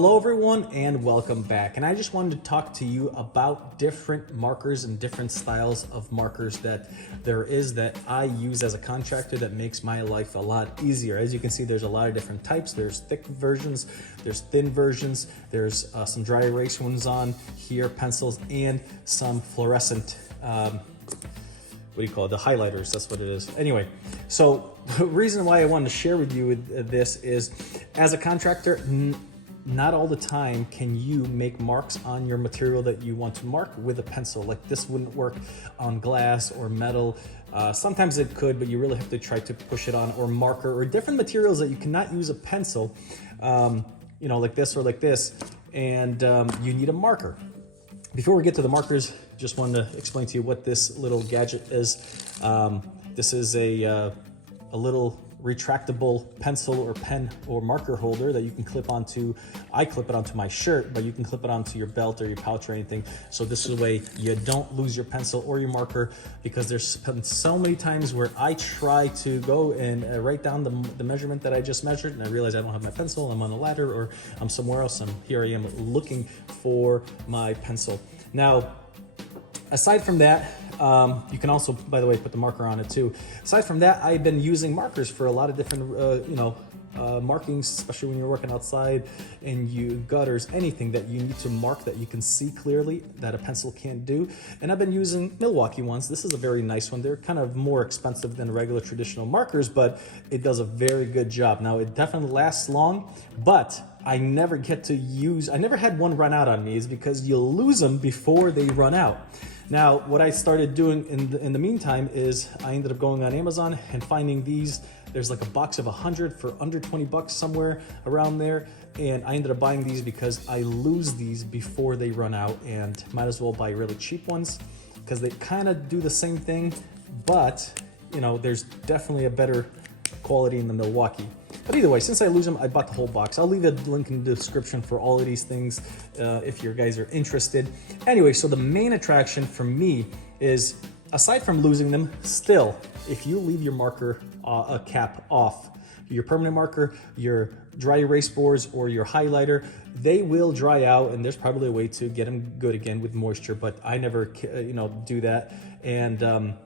Hello everyone and welcome back. And I just wanted to talk to you about different markers and different styles of markers that there is that I use as a contractor that makes my life a lot easier. As you can see, there's a lot of different types. There's thick versions, there's thin versions, there's some dry erase ones on here, pencils, and some fluorescent, what do you call it? The highlighters, that's what it is. Anyway, so the reason why I wanted to share with you this is, as a contractor, not all the time can you make marks on your material that you want to mark with a pencil. Like this wouldn't work on glass or metal. Sometimes it could, but you really have to try to push it on, or marker, or different materials that you cannot use a pencil, you know, like this or like this, and you need a marker. Before we get to the markers, just wanted to explain to you what this little gadget is. This is a little retractable pencil or pen or marker holder that you can clip onto. I clip it onto my shirt, but you can clip it onto your belt or your pouch or anything. So this is a way you don't lose your pencil or your marker, because there's been so many times where I try to go and write down the measurement that I just measured, and I realize I don't have my pencil. I'm on a ladder or I'm somewhere else, and here I am looking for my pencil. Now, aside from that, you can also, by the way, put the marker on it too. Aside from that, I've been using markers for a lot of different, markings, especially when you're working outside and you gutters, anything that you need to mark that you can see clearly that a pencil can't do. And I've been using Milwaukee ones. This is a very nice one. They're kind of more expensive than regular traditional markers, but it does a very good job. Now, it definitely lasts long, but I never had one run out on me, is because you lose them before they run out. Now, what I started doing in the meantime is I ended up going on Amazon and finding these. There's like a box of 100 for under 20 bucks, somewhere around there. And I ended up buying these because I lose these before they run out, and might as well buy really cheap ones because they kind of do the same thing, but you know, there's definitely a better quality in the Milwaukee. But either way, since I lose them, I bought the whole box. I'll leave a link in the description for all of these things if you guys are interested. Anyway, so the main attraction for me is, aside from losing them, still, if you leave your marker cap off, your permanent marker, your dry erase boards, or your highlighter, they will dry out, and there's probably a way to get them good again with moisture, but I never do that. And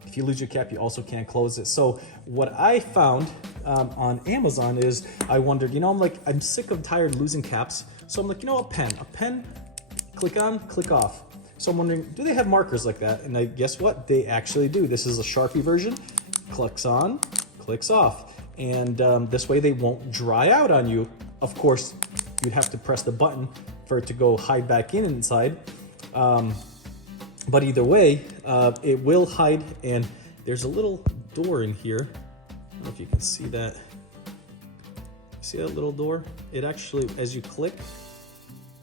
if you lose your cap, you also can't close it. So what I found on Amazon is, I wondered, I'm sick of tired losing caps. So I'm like, a pen, click on, click off. So I'm wondering, do they have markers like that? And guess what? They actually do. This is a Sharpie version. Clicks on, clicks off. And this way they won't dry out on you. Of course, you'd have to press the button for it to go hide back inside. But either way, it will hide, and there's a little door in here. I don't know if you can see that. See that little door? It actually, as you click,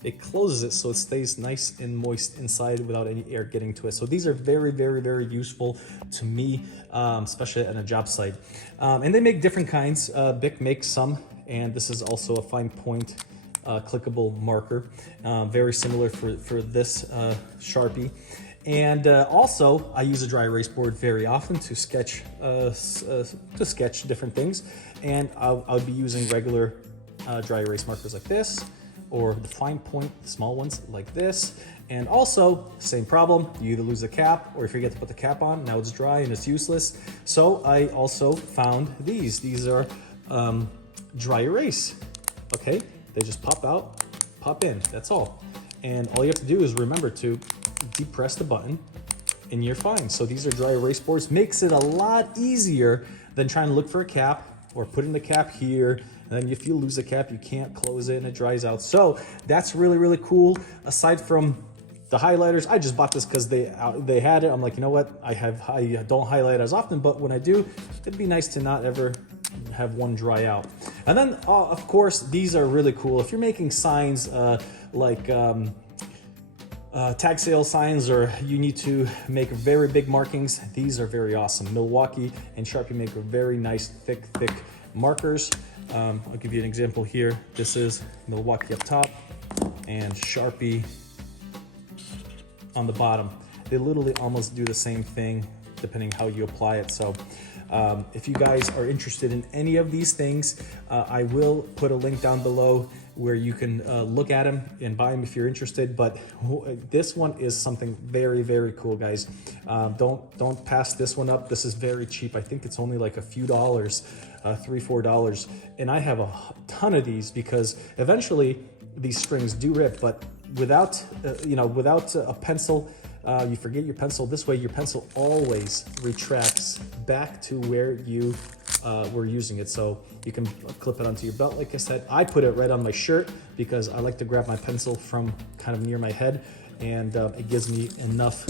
it closes it so it stays nice and moist inside without any air getting to it. So these are very, very, very useful to me, especially at a job site. And they make different kinds. Bic makes some, and this is also a fine point clickable marker, very similar for this Sharpie. And also, I use a dry erase board very often to sketch different things, and I'll be using regular dry erase markers like this, or the fine point small ones like this. And also, same problem, you either lose the cap or you forget to put the cap on. Now it's dry and it's useless. So I also found these. These are dry erase. Okay, they just pop out, pop in, that's all. And all you have to do is remember to depress the button and you're fine. So these are dry erase boards. Makes it a lot easier than trying to look for a cap or putting the cap here. And then if you lose the cap, you can't close it and it dries out. So that's really, really cool. Aside from the highlighters, I just bought this because they had it. I'm like, you know what? I don't highlight as often, but when I do, it'd be nice to not ever have one dry out. And then, of course, these are really cool. If you're making signs like tag sale signs, or you need to make very big markings, these are very awesome. Milwaukee and Sharpie make very nice, thick markers. I'll give you an example here. This is Milwaukee up top and Sharpie on the bottom. They literally almost do the same thing. depending how you apply it. So if you guys are interested in any of these things, I will put a link down below where you can look at them and buy them if you're interested. But this one is something very, very cool, guys. Don't pass this one up. This is very cheap. I think it's only like a few dollars, $3-4. And I have a ton of these because eventually these strings do rip, but without without a pencil, you forget your pencil. This way your pencil always retracts back to where you were using it. So you can clip it onto your belt. Like I said, I put it right on my shirt because I like to grab my pencil from kind of near my head, and it gives me enough,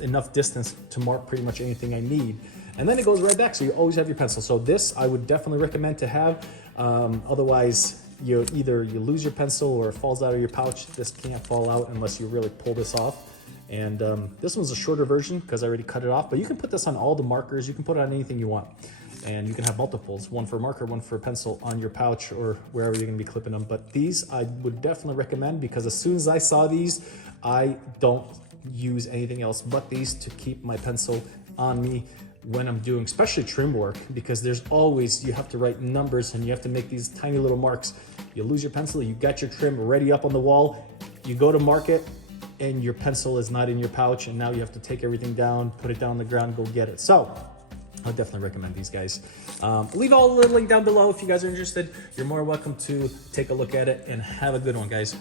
enough distance to mark pretty much anything I need. And then it goes right back, so you always have your pencil. So this I would definitely recommend to have. Otherwise, you lose your pencil or it falls out of your pouch. This can't fall out unless you really pull this off. And this one's a shorter version because I already cut it off, but you can put this on all the markers. You can put it on anything you want. And you can have multiples, one for marker, one for pencil on your pouch or wherever you're gonna be clipping them. But these I would definitely recommend because as soon as I saw these, I don't use anything else but these to keep my pencil on me when I'm doing especially trim work, because there's always, you have to write numbers and you have to make these tiny little marks. You lose your pencil, you got your trim ready up on the wall, you go to mark it and your pencil is not in your pouch, and now you have to take everything down, put it down on the ground, go get it. So I'll definitely recommend these guys. Leave all the link down below if you guys are interested. You're more welcome to take a look at it, and have a good one, guys.